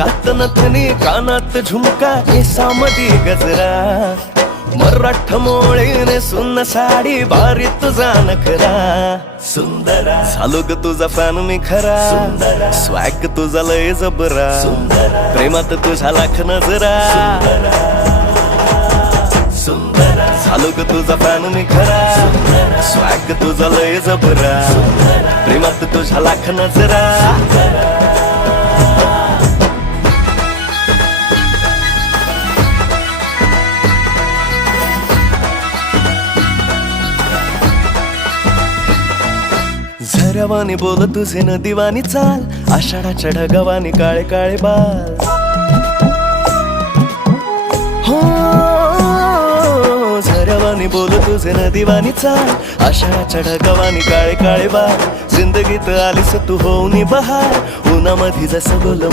नाकात नथनी कानात झुमका केसामधी गजरा मराठ मोळीने सुन्न साडी भारी तुझा नखरा सुंदरा झालो ग तुझा फॅन मी खरा स्वॅग तुझा लय जबरा प्रेमात तुझा लाख नजरा झालो ग तुझा फॅन मी खरा स्वॅग तुझा लय जबरा प्रेमात तुझा लाख नजरा झऱ्यावानी बोल तुझे नदीवानी चाल आषाढाच्या ढगावानी काळे काळे बाल हो झऱ्यावानी बोल तुझे नदीवानी चाल आषाढाच्या ढगावानी काळे काळे बाल जिंदगीत आलीस तू होऊनी बहार उन्हामध्ये जसं बोल